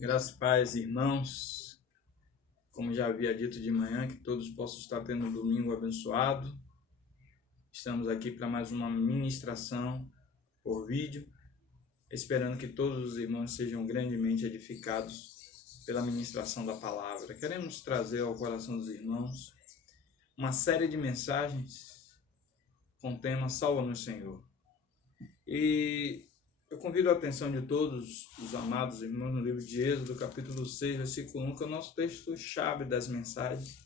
Graças e paz, irmãos. Como já havia dito de manhã, que todos possam estar tendo um domingo abençoado. Estamos aqui para mais uma ministração por vídeo, esperando que todos os irmãos sejam grandemente edificados pela ministração da palavra. Queremos trazer ao coração dos irmãos uma série de mensagens com o tema Salva-nos, Senhor. E eu convido a atenção de todos os amados irmãos no livro de Êxodo, capítulo 6, versículo 1, que é o nosso texto-chave das mensagens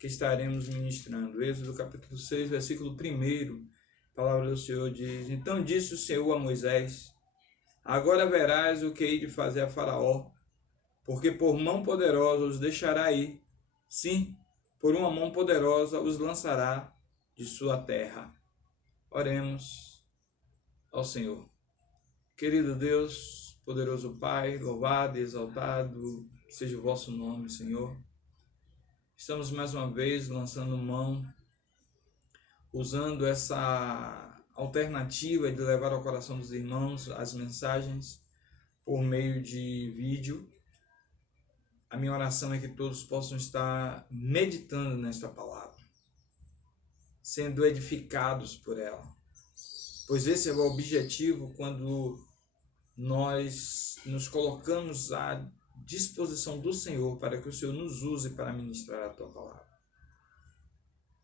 que estaremos ministrando. Êxodo, capítulo 6, versículo 1, a palavra do Senhor diz: Então disse o Senhor a Moisés: Agora verás o que hei de fazer a Faraó, porque por mão poderosa os deixará ir. Sim, por uma mão poderosa os lançará de sua terra. Oremos ao Senhor. Querido Deus, poderoso Pai, louvado e exaltado seja o vosso nome, Senhor. Estamos mais uma vez lançando mão, usando essa alternativa de levar ao coração dos irmãos as mensagens por meio de vídeo. A minha oração é que todos possam estar meditando nesta palavra, sendo edificados por ela, pois esse é o objetivo quando nós nos colocamos à disposição do Senhor para que o Senhor nos use para ministrar a tua palavra.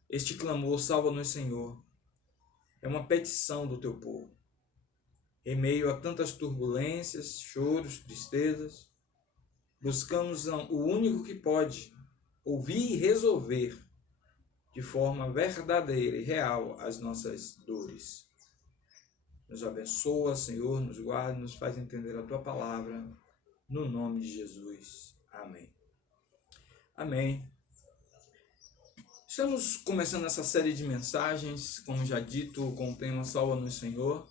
Este clamor, salva-nos, Senhor, é uma petição do teu povo. Em meio a tantas turbulências, choros, tristezas, buscamos o único que pode ouvir e resolver de forma verdadeira e real as nossas dores. Nos abençoa, Senhor, nos guarda, nos faz entender a tua palavra, no nome de Jesus. Amém. Amém. Estamos começando essa série de mensagens, como já dito, com o tema Salva-nos, Senhor,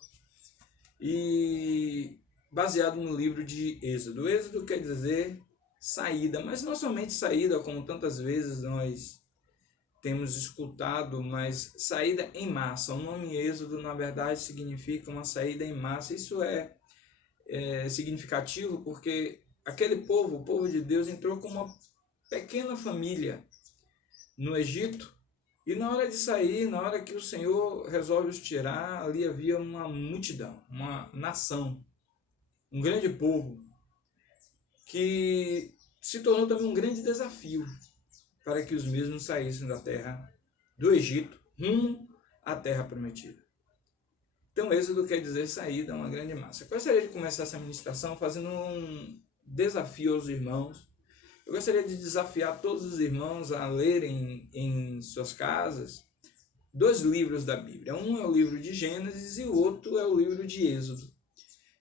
e baseado no livro de Êxodo. Êxodo quer dizer saída, mas não somente saída, como tantas vezes nós temos escutado, mas saída em massa. O nome Êxodo, na verdade, significa uma saída em massa. Isso é significativo porque aquele povo, o povo de Deus, entrou como uma pequena família no Egito, e na hora de sair, na hora que o Senhor resolve os tirar, ali havia uma multidão, uma nação, um grande povo, que se tornou também um grande desafio para que os mesmos saíssem da terra do Egito rumo à terra prometida. Então, Êxodo quer dizer saída, uma grande massa. Eu gostaria de começar essa ministração fazendo um desafio aos irmãos. Eu gostaria de desafiar todos os irmãos a lerem em suas casas 2 livros da Bíblia. Um é o livro de Gênesis e o outro é o livro de Êxodo.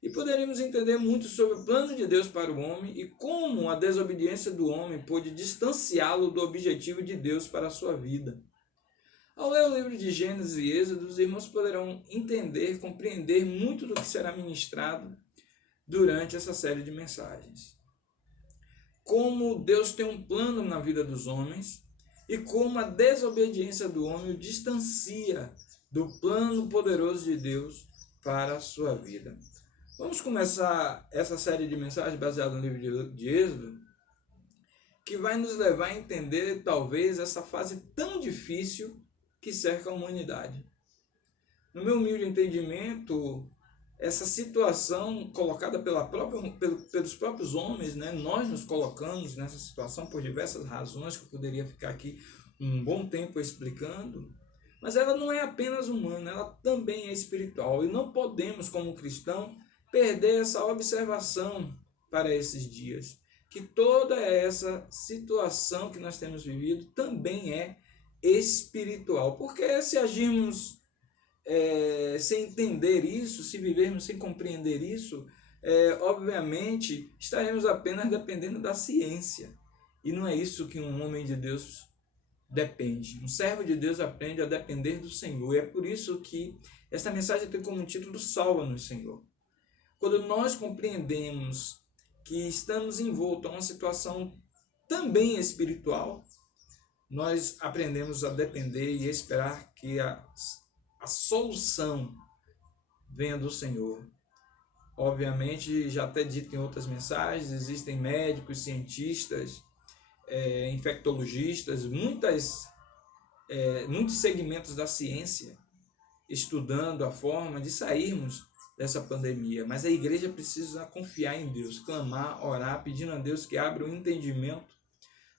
E poderemos entender muito sobre o plano de Deus para o homem e como a desobediência do homem pôde distanciá-lo do objetivo de Deus para a sua vida. Ao ler o livro de Gênesis e Êxodo, os irmãos poderão entender, compreender muito do que será ministrado durante essa série de mensagens. Como Deus tem um plano na vida dos homens e como a desobediência do homem o distancia do plano poderoso de Deus para a sua vida. Vamos começar essa série de mensagens baseada no livro de Êxodo, que vai nos levar a entender talvez essa fase tão difícil que cerca a humanidade. No meu humilde entendimento, essa situação colocada pelos próprios homens, né? Nós nos colocamos nessa situação por diversas razões que eu poderia ficar aqui um bom tempo explicando, mas ela não é apenas humana, ela também é espiritual, e não podemos, como cristão, perder essa observação para esses dias, que toda essa situação que nós temos vivido também é espiritual, porque se agirmos sem entender isso, se vivermos sem compreender isso, obviamente estaremos apenas dependendo da ciência, e não é isso que um homem de Deus depende. Um servo de Deus aprende a depender do Senhor, e é por isso que esta mensagem tem como título Salva-nos, Senhor. Quando nós compreendemos que estamos envoltos a uma situação também espiritual, nós aprendemos a depender e esperar que a solução venha do Senhor. obviamente, já até dito em outras mensagens, existem médicos, cientistas, infectologistas, muitos segmentos da ciência estudando a forma de sairmos dessa pandemia. Mas a igreja precisa confiar em Deus, clamar, orar, pedindo a Deus que abra o entendimento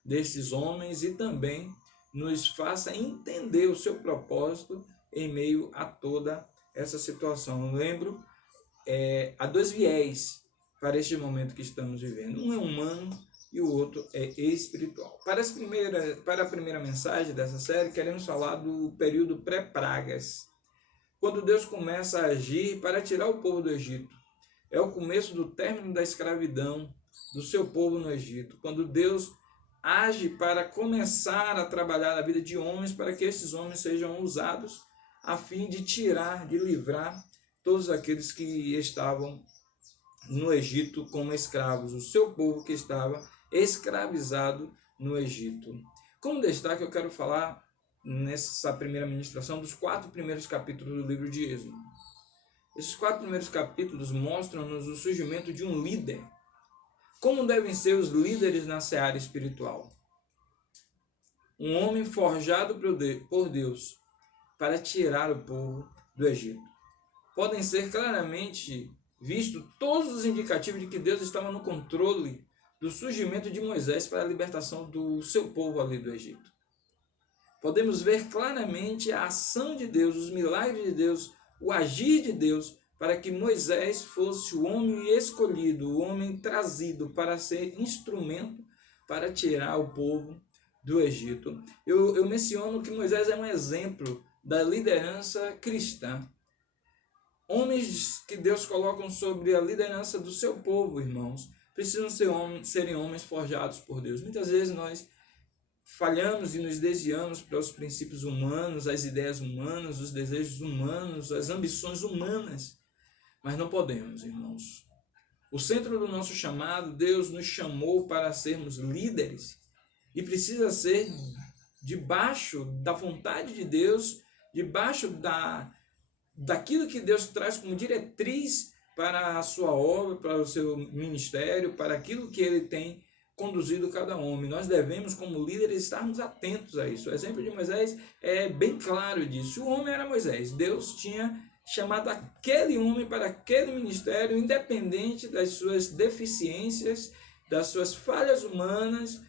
desses homens e também nos faça entender o seu propósito em meio a toda essa situação. Eu lembro, há dois viés para este momento que estamos vivendo. Um é humano e o outro é espiritual. Para a primeira mensagem dessa série, queremos falar do período pré-pragas, quando Deus começa a agir para tirar o povo do Egito. É o começo do término da escravidão do seu povo no Egito, quando Deus age para começar a trabalhar na vida de homens, para que esses homens sejam usados a fim de tirar, de livrar todos aqueles que estavam no Egito como escravos, o seu povo que estava escravizado no Egito. Como destaque, eu quero falar nessa primeira ministração dos 4 primeiros capítulos do livro de Êxodo. Esses 4 primeiros capítulos mostram-nos o surgimento de um líder. Como devem ser os líderes na seara espiritual? Um homem forjado por Deus para tirar o povo do Egito. Podem ser claramente vistos todos os indicativos de que Deus estava no controle do surgimento de Moisés para a libertação do seu povo ali do Egito. Podemos ver claramente a ação de Deus, os milagres de Deus, o agir de Deus, para que Moisés fosse o homem escolhido, o homem trazido para ser instrumento para tirar o povo do Egito. Eu menciono que Moisés é um exemplo da liderança cristã. Homens que Deus coloca sobre a liderança do seu povo, irmãos, precisam serem homens forjados por Deus. Muitas vezes nós falhamos e nos desviamos para os princípios humanos, as ideias humanas, os desejos humanos, as ambições humanas. Mas não podemos, irmãos. O centro do nosso chamado, Deus nos chamou para sermos líderes e precisa ser debaixo da vontade de Deus, debaixo daquilo que Deus traz como diretriz para a sua obra, para o seu ministério, para aquilo que Ele tem conduzido cada homem. Nós devemos, como líderes, estarmos atentos a isso. O exemplo de Moisés é bem claro disso. O homem era Moisés. Deus tinha chamado aquele homem para aquele ministério, independente das suas deficiências, das suas falhas humanas.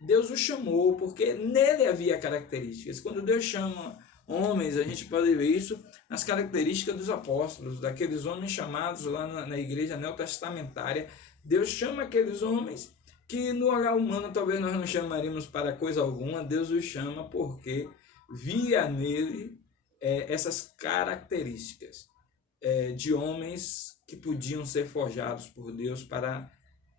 Deus o chamou porque nele havia características. Quando Deus chama homens, a gente pode ver isso nas características dos apóstolos, daqueles homens chamados lá na igreja neotestamentária. Deus chama aqueles homens que no olhar humano talvez nós não chamaríamos para coisa alguma. Deus os chama porque via nele essas características de homens que podiam ser forjados por Deus para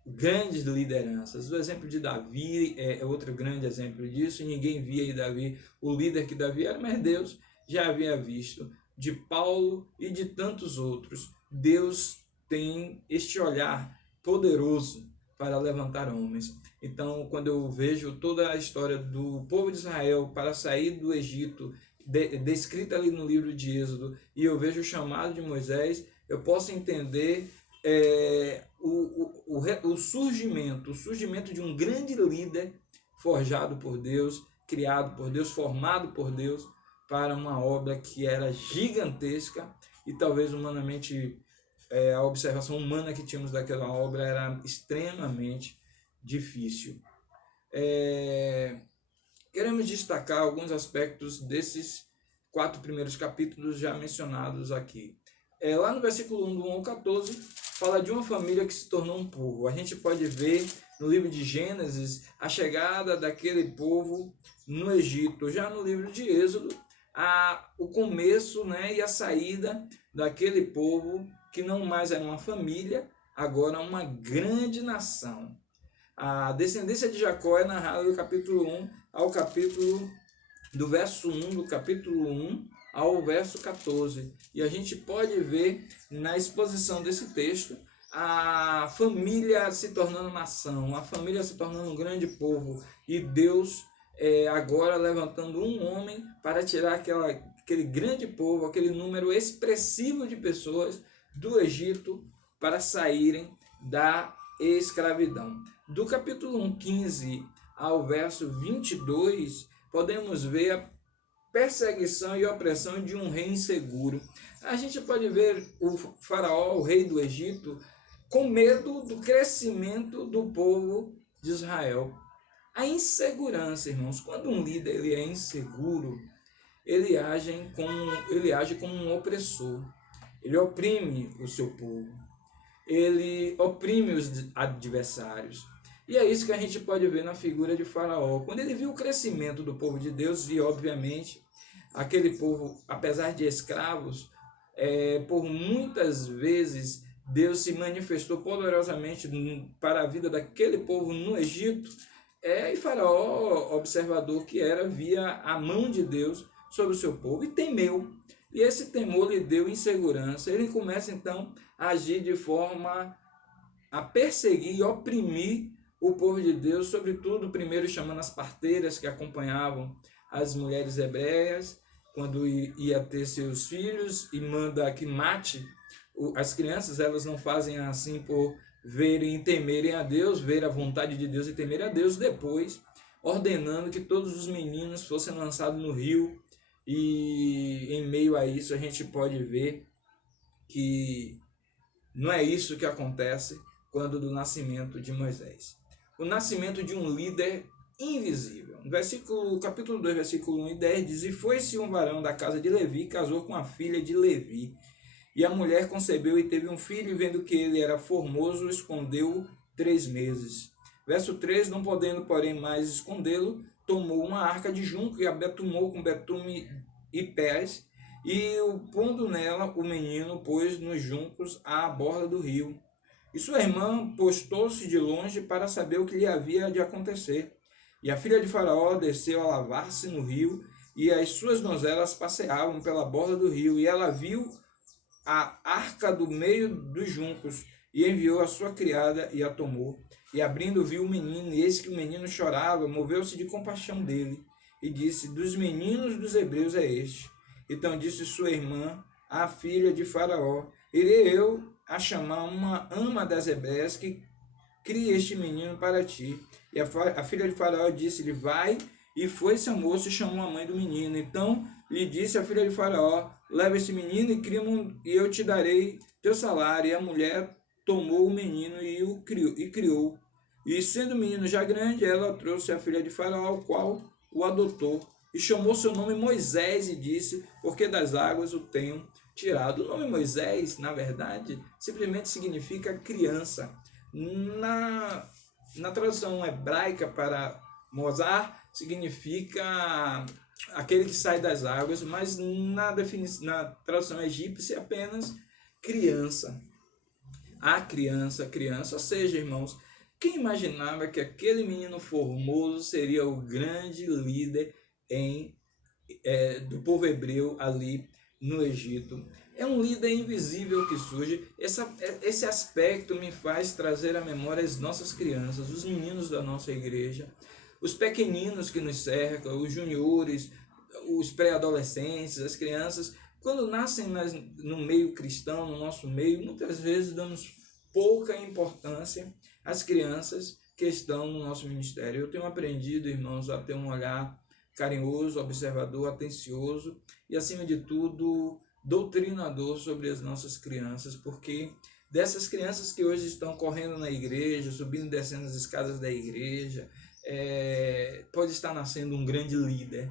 grandes lideranças. O exemplo de Davi é outro grande exemplo disso. Ninguém via em Davi o líder que Davi era, mas Deus já havia visto. De Paulo e de tantos outros, Deus tem este olhar poderoso para levantar homens. Então, quando eu vejo toda a história do povo de Israel para sair do Egito, descrita ali no livro de Êxodo, e eu vejo o chamado de Moisés, eu posso entender o surgimento de um grande líder forjado por Deus, criado por Deus, formado por Deus para uma obra que era gigantesca e talvez humanamente a observação humana que tínhamos daquela obra era extremamente difícil. Queremos destacar alguns aspectos desses 4 primeiros capítulos já mencionados aqui. Lá no versículo 1 do 1 ao 14, fala de uma família que se tornou um povo. A gente pode ver no livro de Gênesis a chegada daquele povo no Egito. Já no livro de Êxodo, o começo, e a saída daquele povo que não mais era uma família, agora uma grande nação. A descendência de Jacó é narrada do capítulo 1 ao capítulo, do verso 1 do capítulo 1 ao verso 14. E a gente pode ver na exposição desse texto a família se tornando nação, a família se tornando um grande povo, e Deus agora levantando um homem para tirar aquele grande povo, aquele número expressivo de pessoas do Egito, para saírem da escravidão. Do capítulo 1, 15 ao verso 22, podemos ver a perseguição e opressão de um rei inseguro. A gente pode ver o faraó, o rei do Egito, com medo do crescimento do povo de Israel. A insegurança, irmãos, quando um líder ele é inseguro, ele age como um opressor. Ele oprime o seu povo. Ele oprime os adversários. E é isso que a gente pode ver na figura de Faraó. Quando ele viu o crescimento do povo de Deus, e obviamente aquele povo, apesar de escravos, por muitas vezes Deus se manifestou poderosamente para a vida daquele povo no Egito, e Faraó, observador que era, via a mão de Deus sobre o seu povo e temeu. E esse temor lhe deu insegurança. Ele começa então a agir de forma a perseguir e oprimir o povo de Deus, sobretudo primeiro chamando as parteiras que acompanhavam as mulheres hebreias quando ia ter seus filhos, e manda que mate as crianças. Elas não fazem assim por verem e temerem a Deus, ver a vontade de Deus e temerem a Deus, depois ordenando que todos os meninos fossem lançados no rio. E em meio a isso a gente pode ver que não é isso que acontece quando do nascimento de Moisés. O nascimento de um líder invisível. No capítulo 2, versículo 1 e 10 diz: E foi-se um varão da casa de Levi, casou com a filha de Levi. E a mulher concebeu e teve um filho, e vendo que ele era formoso, escondeu-o 3 meses. Verso 3, não podendo, porém, mais escondê-lo, tomou uma arca de junco e a betumou com betume e pés, e pondo nela o menino, pôs nos juncos à borda do rio. E sua irmã postou-se de longe para saber o que lhe havia de acontecer. E a filha de Faraó desceu a lavar-se no rio, e as suas donzelas passeavam pela borda do rio, e ela viu a arca do meio dos juncos, e enviou a sua criada e a tomou. E abrindo viu o menino, e eis que o menino chorava, moveu-se de compaixão dele, e disse: Dos meninos dos hebreus é este. Então disse sua irmã, a filha de Faraó: Irei eu a chamar uma ama das hebreias que crie este menino para ti. E a filha de Faraó disse-lhe: Vai. E foi-se a moça e chamou a mãe do menino. Então lhe disse a filha de Faraó: Leva esse menino e cria-mo, e eu te darei teu salário. E a mulher tomou o menino e criou. E sendo o menino já grande, ela trouxe a filha de Faraó, o qual o adotou. E chamou seu nome Moisés e disse: Porque das águas o tenho tirado. O nome Moisés, na verdade, simplesmente significa criança. Na tradução hebraica para Mozart, significa aquele que sai das águas, mas na tradução egípcia, apenas criança. A criança, ou seja, irmãos, quem imaginava que aquele menino formoso seria o grande líder do povo hebreu ali no Egito? É um líder invisível que surge. Esse aspecto me faz trazer à memória as nossas crianças, os meninos da nossa igreja, os pequeninos que nos cercam, os juniores, os pré-adolescentes, as crianças. Quando nascem no meio cristão, no nosso meio, muitas vezes damos pouca importância às crianças que estão no nosso ministério. Eu tenho aprendido, irmãos, a ter um olhar carinhoso, observador, atencioso e, acima de tudo, doutrinador sobre as nossas crianças, porque dessas crianças que hoje estão correndo na igreja, subindo e descendo as escadas da igreja, pode estar nascendo um grande líder.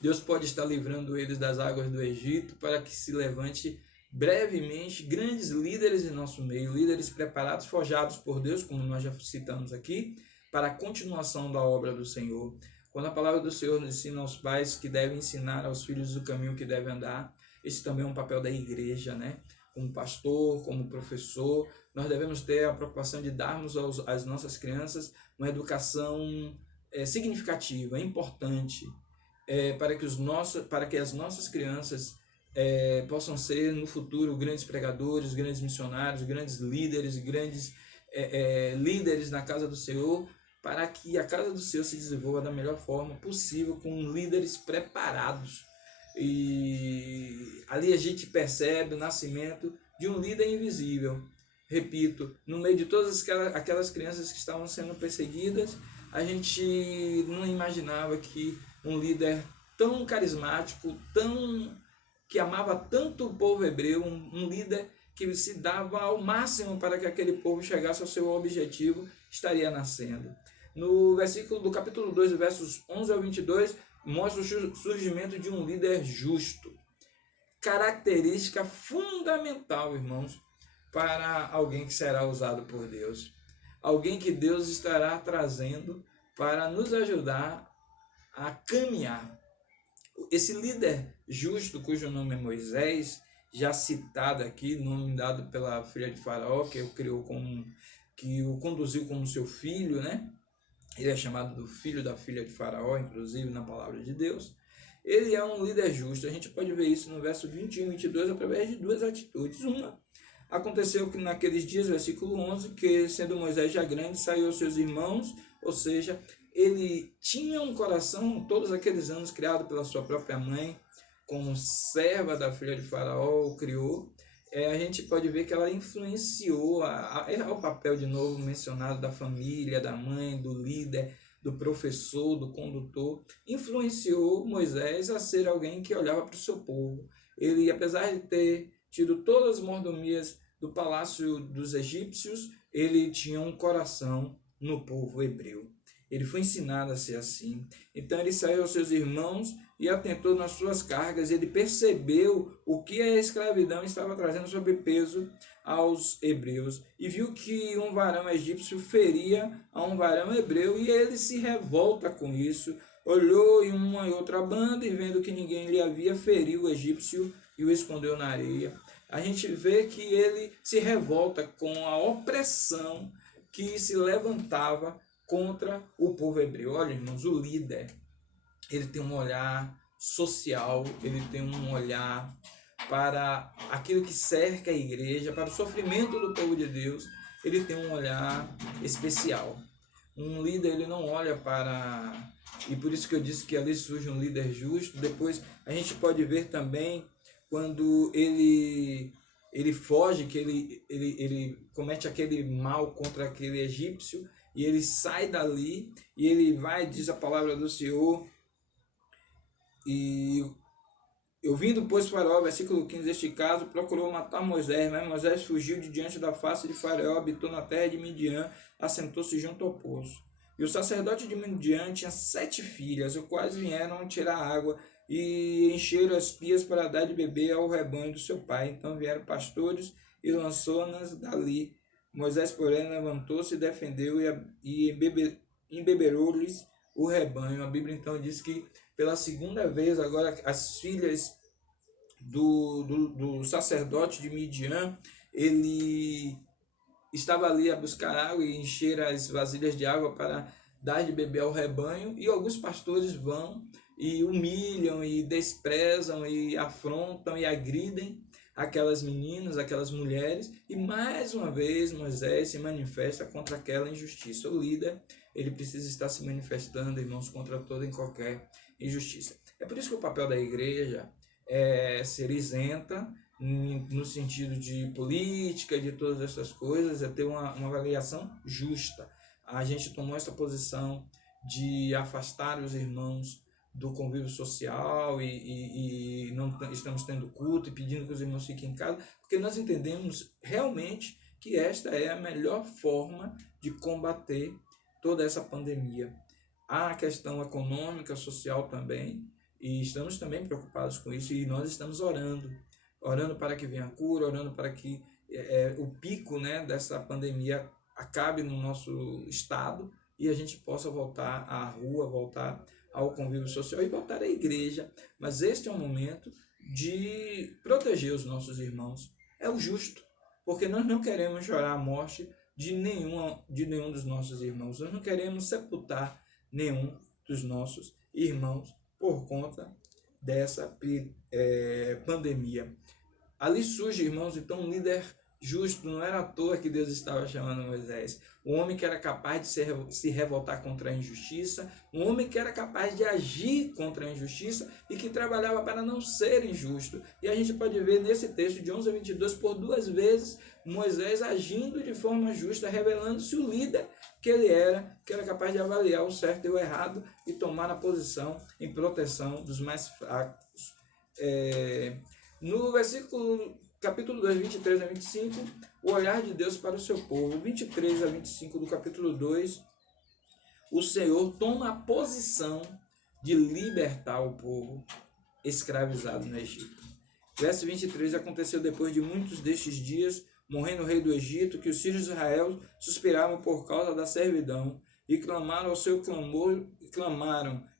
Deus pode estar livrando eles das águas do Egito para que se levante brevemente grandes líderes em nosso meio, líderes preparados, forjados por Deus, como nós já citamos aqui, para a continuação da obra do Senhor. Quando a palavra do Senhor nos ensina aos pais que devem ensinar aos filhos o caminho que devem andar, esse também é um papel da igreja, né? Como pastor, como professor, nós devemos ter a preocupação de darmos às nossas crianças uma educação significativa, importante, para que as nossas crianças possam ser no futuro grandes pregadores, grandes missionários, grandes líderes, grandes líderes na casa do Senhor, para que a casa do Senhor se desenvolva da melhor forma possível, com líderes preparados. E ali a gente percebe o nascimento de um líder invisível. Repito, no meio de todas aquelas crianças que estavam sendo perseguidas, a gente não imaginava que um líder tão carismático, que amava tanto o povo hebreu, um líder que se dava ao máximo para que aquele povo chegasse ao seu objetivo, estaria nascendo. No versículo do capítulo 2, versos 11 ao 22, mostra o surgimento de um líder justo. Característica fundamental, irmãos, para alguém que será usado por Deus. Alguém que Deus estará trazendo para nos ajudar a caminhar. Esse líder justo, cujo nome é Moisés, já citado aqui, nome dado pela filha de Faraó, que o conduziu como seu filho, né? Ele é chamado do filho da filha de Faraó, inclusive na palavra de Deus. Ele é um líder justo. A gente pode ver isso no verso 21 e 22 através de duas atitudes. Uma, aconteceu que naqueles dias, versículo 11, que sendo Moisés já grande, saiu aos seus irmãos, ou seja, ele tinha um coração, todos aqueles anos, criado pela sua própria mãe, como serva da filha de Faraó, o criou. A gente pode ver que ela influenciou o papel de novo mencionado da família, da mãe, do líder, do professor, do condutor, influenciou Moisés a ser alguém que olhava para o seu povo. Ele, apesar de ter tido todas as mordomias do palácio dos egípcios, ele tinha um coração no povo hebreu. Ele foi ensinado a ser assim. Então ele saiu aos seus irmãos e atentou nas suas cargas. Ele percebeu o que a escravidão estava trazendo sobre peso aos hebreus e viu que um varão egípcio feria a um varão hebreu e ele se revolta com isso. Olhou em uma e outra banda e vendo que ninguém lhe havia, feriu o egípcio e o escondeu na areia. A gente vê que ele se revolta com a opressão que se levantava contra o povo hebreu. Olha, irmãos, o líder, ele tem um olhar social, ele tem um olhar para aquilo que cerca a igreja, para o sofrimento do povo de Deus, ele tem um olhar especial. Um líder, ele não olha para... E por isso que eu disse que ali surge um líder justo. Depois a gente pode ver também quando ele foge, que ele comete aquele mal contra aquele egípcio, e ele sai dali, e ele vai, diz a palavra do Senhor, e ouvindo, pois, Faraó, versículo 15 deste caso, procurou matar Moisés, mas Moisés fugiu de diante da face de Faraó, habitou na terra de Midian, assentou-se junto ao poço. E o sacerdote de Midian tinha 7 filhas, os quais vieram tirar água, e encheram as pias para dar de beber ao rebanho do seu pai. Então vieram pastores e lançou-nas dali. Moisés, porém, levantou-se e defendeu e embeberou-lhes o rebanho. A Bíblia então diz que pela segunda vez agora as filhas do sacerdote de Midian, ele estava ali a buscar água e encher as vasilhas de água para dar de beber ao rebanho, e alguns pastores vão e humilham e desprezam e afrontam e agridem aquelas meninas, aquelas mulheres, e mais uma vez Moisés se manifesta contra aquela injustiça. O líder, ele precisa estar se manifestando, irmãos, contra toda e qualquer injustiça. É por isso que o papel da igreja é ser isenta, no sentido de política, de todas essas coisas, é ter uma avaliação justa. A gente tomou essa posição de afastar os irmãos do convívio social e não estamos tendo culto e pedindo que os irmãos fiquem em casa, porque nós entendemos realmente que esta é a melhor forma de combater toda essa pandemia. Há a questão econômica, social também, e estamos também preocupados com isso, e nós estamos orando para que venha a cura, orando para que o pico, né, dessa pandemia acabe no nosso estado e a gente possa voltar à rua, voltar ao convívio social e voltar à igreja. Mas este é um momento de proteger os nossos irmãos. É o justo, porque nós não queremos chorar a morte de nenhum dos nossos irmãos. Nós não queremos sepultar nenhum dos nossos irmãos por conta dessa pandemia. Ali surge, irmãos, então um líder justo, não era à toa que Deus estava chamando Moisés. Um homem que era capaz de se revoltar contra a injustiça, um homem que era capaz de agir contra a injustiça e que trabalhava para não ser injusto. E a gente pode ver nesse texto de 11 a 22, por 2 vezes, Moisés agindo de forma justa, revelando-se o líder que ele era, que era capaz de avaliar o certo e o errado e tomar a posição em proteção dos mais fracos. No capítulo 2, 23 a 25, o olhar de Deus para o seu povo. 23 a 25 do capítulo 2, o Senhor toma a posição de libertar o povo escravizado no Egito. Verso 23, aconteceu depois de muitos destes dias, morrendo o rei do Egito, que os filhos de Israel suspiravam por causa da servidão e clamaram ao seu clamor,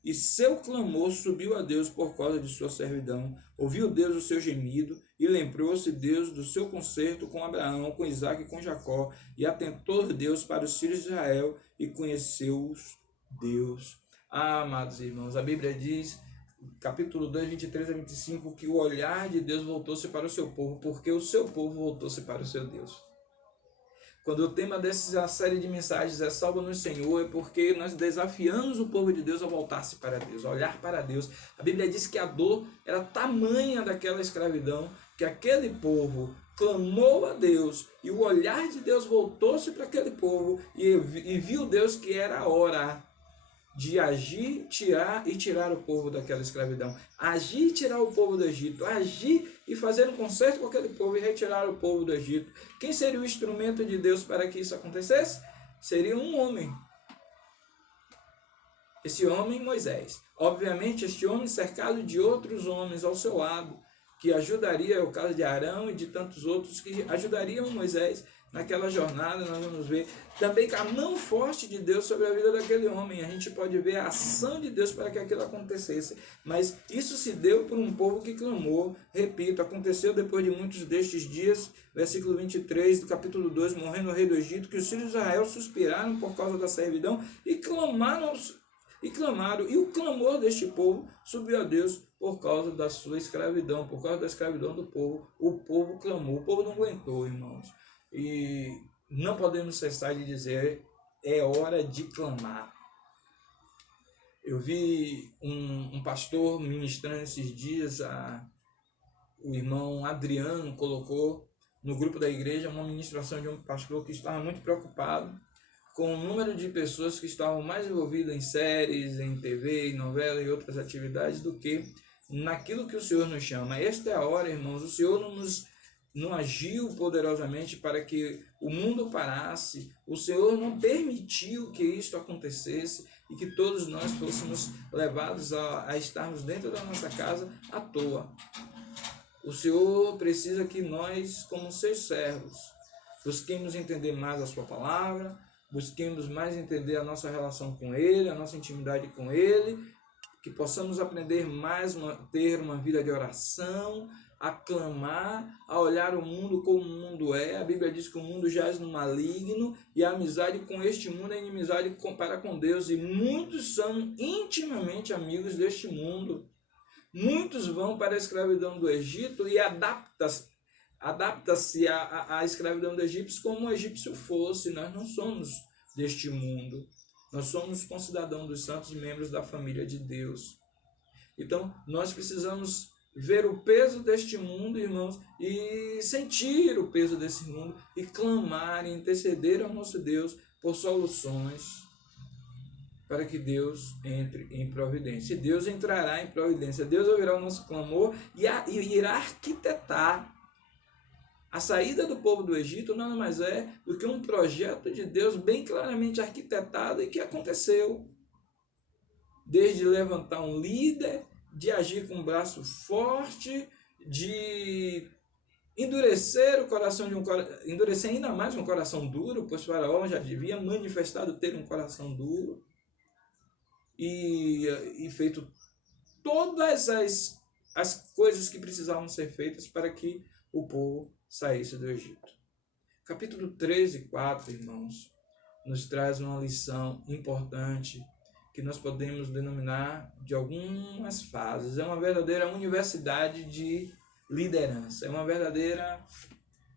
e seu clamor subiu a Deus por causa de sua servidão. Ouviu Deus o seu gemido, e lembrou-se Deus do seu concerto com Abraão, com Isaque e com Jacó, e atentou Deus para os filhos de Israel, e conheceu-os Deus. Amados irmãos, a Bíblia diz, capítulo 2, 23 a 25, que o olhar de Deus voltou-se para o seu povo, porque o seu povo voltou-se para o seu Deus. Quando o tema dessa série de mensagens é Salva-nos, Senhor, é porque nós desafiamos o povo de Deus a voltar-se para Deus, a olhar para Deus. A Bíblia diz que a dor era tamanha daquela escravidão, que aquele povo clamou a Deus, e o olhar de Deus voltou-se para aquele povo, e viu Deus que era a hora de agir, tirar o povo daquela escravidão. Agir e tirar o povo do Egito. Agir e fazer um concerto com aquele povo e retirar o povo do Egito. Quem seria o instrumento de Deus para que isso acontecesse? Seria um homem. Esse homem, Moisés. Obviamente, este homem cercado de outros homens ao seu lado, que ajudaria, é o caso de Arão e de tantos outros, que ajudariam Moisés naquela jornada. Nós vamos ver também a mão forte de Deus sobre a vida daquele homem. A gente pode ver a ação de Deus para que aquilo acontecesse. Mas isso se deu por um povo que clamou. Repito, aconteceu depois de muitos destes dias, versículo 23 do capítulo 2, morrendo o rei do Egito, que os filhos de Israel suspiraram por causa da servidão e clamaram, e o clamor deste povo subiu a Deus por causa da sua escravidão, por causa da escravidão do povo. O povo clamou, o povo não aguentou, irmãos. E não podemos cessar de dizer, é hora de clamar. Eu vi um pastor ministrando esses dias, o irmão Adriano colocou no grupo da igreja uma ministração de um pastor que estava muito preocupado com o número de pessoas que estavam mais envolvidas em séries, em TV, em novela e outras atividades do que naquilo que o Senhor nos chama. Esta é a hora, irmãos. O Senhor não agiu poderosamente para que o mundo parasse. O Senhor não permitiu que isto acontecesse e que todos nós fôssemos levados a estarmos dentro da nossa casa à toa. O Senhor precisa que nós, como seus servos, busquemos entender mais a sua palavra, busquemos mais entender a nossa relação com Ele, a nossa intimidade com Ele, que possamos aprender mais, ter uma vida de oração, a clamar, a olhar o mundo como o mundo é. A Bíblia diz que o mundo jaz no maligno e a amizade com este mundo é inimizade para com Deus, e muitos são intimamente amigos deste mundo. Muitos vão para a escravidão do Egito e adapta-se à escravidão do Egito como o egípcio fosse. Nós não somos deste mundo. Nós somos concidadãos dos santos, membros da família de Deus. Então, nós precisamos ver o peso deste mundo, irmãos, e sentir o peso desse mundo, e clamar e interceder ao nosso Deus por soluções, para que Deus entre em providência. E Deus entrará em providência. Deus ouvirá o nosso clamor e irá arquitetar a saída do povo do Egito. Nada mais é do que um projeto de Deus bem claramente arquitetado e que aconteceu. Desde levantar um líder, de agir com um braço forte, de endurecer o coração endurecer ainda mais um coração duro, pois Faraó já devia manifestado ter um coração duro, e feito todas as coisas que precisavam ser feitas para que o povo saísse do Egito. Capítulo 13 e 4, irmãos, nos traz uma lição importante que nós podemos denominar de algumas fases. É uma verdadeira universidade de liderança, é uma verdadeira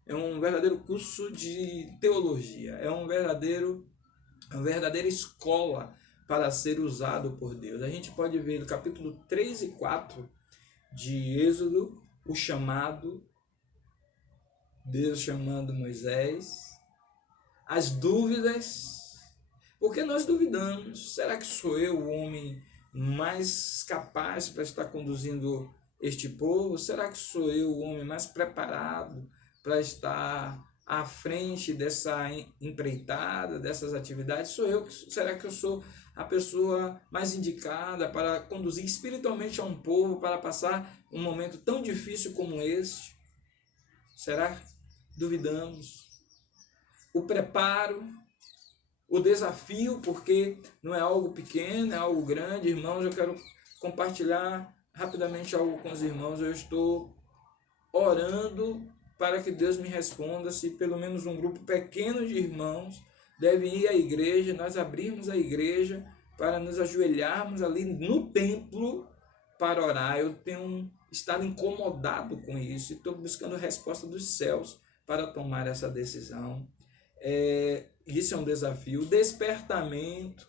é um verdadeiro curso de teologia, é uma verdadeira escola para ser usado por Deus. A gente pode ver no capítulo 3 e 4 de Êxodo o chamado, Deus chamando Moisés, as dúvidas, porque nós duvidamos, será que sou eu o homem mais capaz para estar conduzindo este povo? Será que sou eu o homem mais preparado para estar à frente dessa empreitada, dessas atividades? Sou eu? Será que eu sou a pessoa mais indicada para conduzir espiritualmente a um povo para passar um momento tão difícil como este? Será? Duvidamos. O preparo, o desafio, porque não é algo pequeno, é algo grande. Irmãos, eu quero compartilhar rapidamente algo com os irmãos. Eu estou orando para que Deus me responda se pelo menos um grupo pequeno de irmãos deve ir à igreja, nós abrirmos a igreja para nos ajoelharmos ali no templo para orar. Eu tenho estado incomodado com isso e estou buscando a resposta dos céus para tomar essa decisão. Isso é um desafio. O despertamento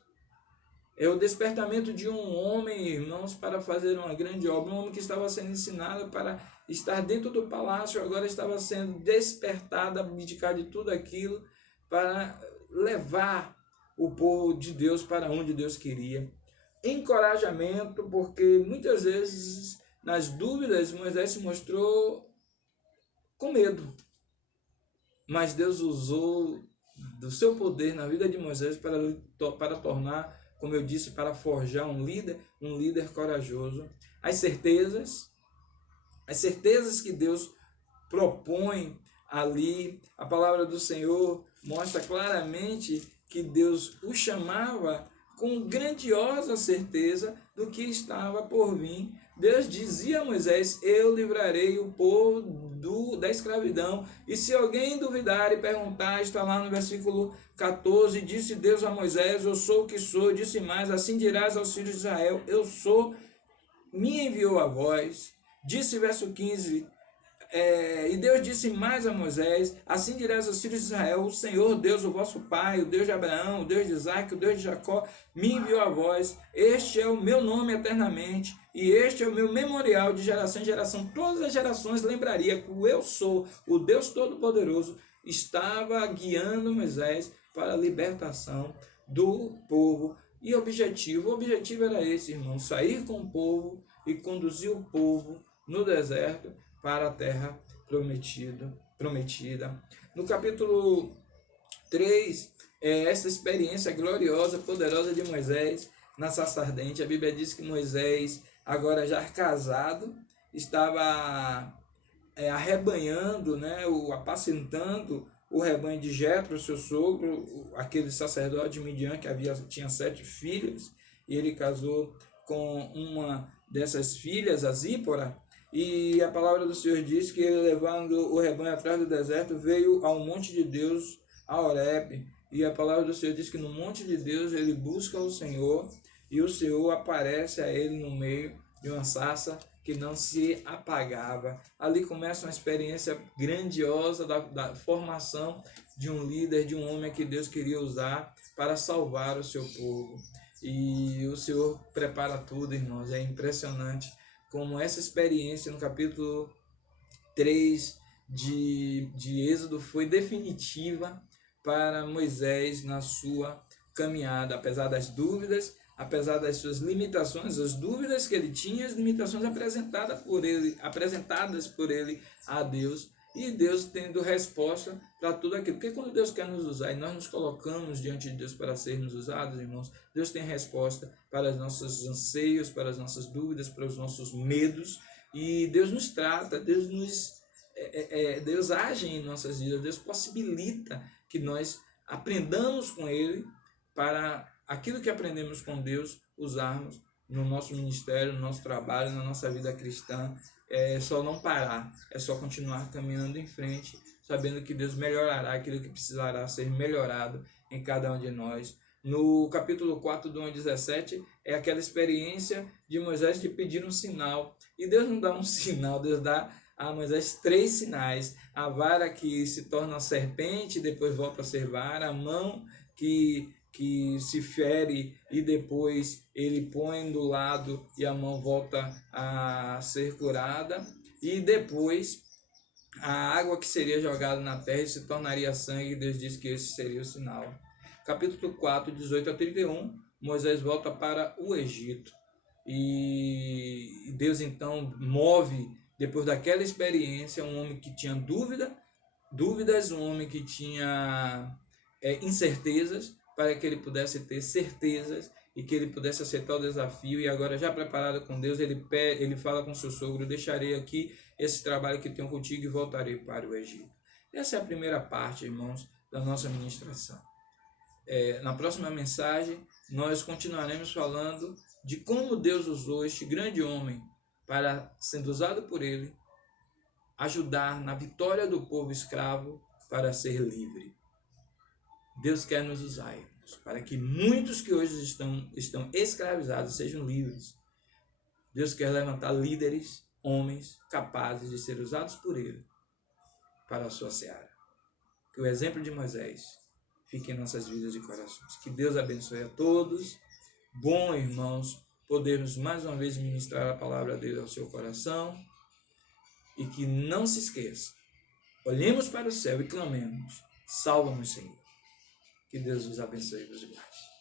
é o despertamento de um homem, irmãos, para fazer uma grande obra. Um homem que estava sendo ensinado para estar dentro do palácio, agora estava sendo despertado a abdicar de tudo aquilo para levar o povo de Deus para onde Deus queria. Encorajamento, porque muitas vezes nas dúvidas Moisés se mostrou com medo, mas Deus usou do seu poder na vida de Moisés para tornar, como eu disse, para forjar um líder corajoso. As certezas que Deus propõe ali, a palavra do Senhor mostra claramente que Deus o chamava com grandiosa certeza do que estava por vir. Deus dizia a Moisés: eu livrarei o povo da escravidão. E se alguém duvidar e perguntar, está lá no versículo 14, disse Deus a Moisés: eu sou o que sou. Disse mais: assim dirás aos filhos de Israel: eu sou, me enviou a vós. Disse verso 15, e Deus disse mais a Moisés: assim dirás aos filhos de Israel: o Senhor Deus, o vosso pai, o Deus de Abraão, o Deus de Isaac, o Deus de Jacó, me enviou a vós. Este é o meu nome eternamente, e este é o meu memorial de geração em geração. Todas as gerações lembrariam que o eu sou, o Deus Todo-Poderoso, estava guiando Moisés para a libertação do povo. E o objetivo era esse, irmão: sair com o povo e conduzir o povo no deserto para a terra prometida. No capítulo 3, essa experiência gloriosa, poderosa de Moisés na sarça ardente. A Bíblia diz que Moisés, agora já casado, estava arrebanhando, apacentando o rebanho de Jetro, seu sogro, aquele sacerdote de Midian que tinha 7 filhas, e ele casou com uma dessas filhas, a Zípora. E a palavra do Senhor diz que ele, levando o rebanho atrás do deserto, veio ao monte de Deus, a Horebe. E a palavra do Senhor diz que no monte de Deus ele busca o Senhor, e o Senhor aparece a ele no meio de uma sarça que não se apagava. Ali começa uma experiência grandiosa da formação de um líder, de um homem que Deus queria usar para salvar o seu povo. E o Senhor prepara tudo, irmãos. É impressionante como essa experiência no capítulo 3 de Êxodo foi definitiva para Moisés na sua caminhada, apesar das dúvidas, apesar das suas limitações, as dúvidas que ele tinha, as limitações apresentadas por ele a Deus, e Deus tendo resposta para tudo aquilo. Porque quando Deus quer nos usar e nós nos colocamos diante de Deus para sermos usados, irmãos, Deus tem resposta para os nossos anseios, para as nossas dúvidas, para os nossos medos, e Deus nos trata, Deus age em nossas vidas, Deus possibilita que nós aprendamos com Ele para aquilo que aprendemos com Deus usarmos no nosso ministério, no nosso trabalho, na nossa vida cristã. É só não parar, é só continuar caminhando em frente, sabendo que Deus melhorará aquilo que precisará ser melhorado em cada um de nós. No capítulo 4, do 1 ao 17, é aquela experiência de Moisés de pedir um sinal. E Deus não dá um sinal, Deus dá a Moisés 3 sinais: a vara que se torna serpente e depois volta a ser vara, a mão que se fere e depois ele põe do lado e a mão volta a ser curada, e depois a água que seria jogada na terra e se tornaria sangue, e Deus disse que esse seria o sinal. Capítulo 4, 18 a 31, Moisés volta para o Egito. E Deus então move, depois daquela experiência, um homem que tinha dúvidas, um homem que tinha incertezas, para que ele pudesse ter certezas e que ele pudesse aceitar o desafio. E agora, já preparado com Deus, ele fala com seu sogro: deixarei aqui esse trabalho que tenho contigo e voltarei para o Egito. Essa é a primeira parte, irmãos, da nossa ministração. Na próxima mensagem, nós continuaremos falando de como Deus usou este grande homem para, sendo usado por ele, ajudar na vitória do povo escravo para ser livre. Deus quer nos usar, irmãos, para que muitos que hoje estão escravizados sejam livres. Deus quer levantar líderes, homens capazes de ser usados por ele para a sua seara. Que o exemplo de Moisés fique em nossas vidas e corações. Que Deus abençoe a todos. Bom, irmãos, podermos mais uma vez ministrar a palavra dele ao seu coração. E que não se esqueça, olhemos para o céu e clamemos: salva-nos, Senhor. Que Deus os abençoe e os guarde.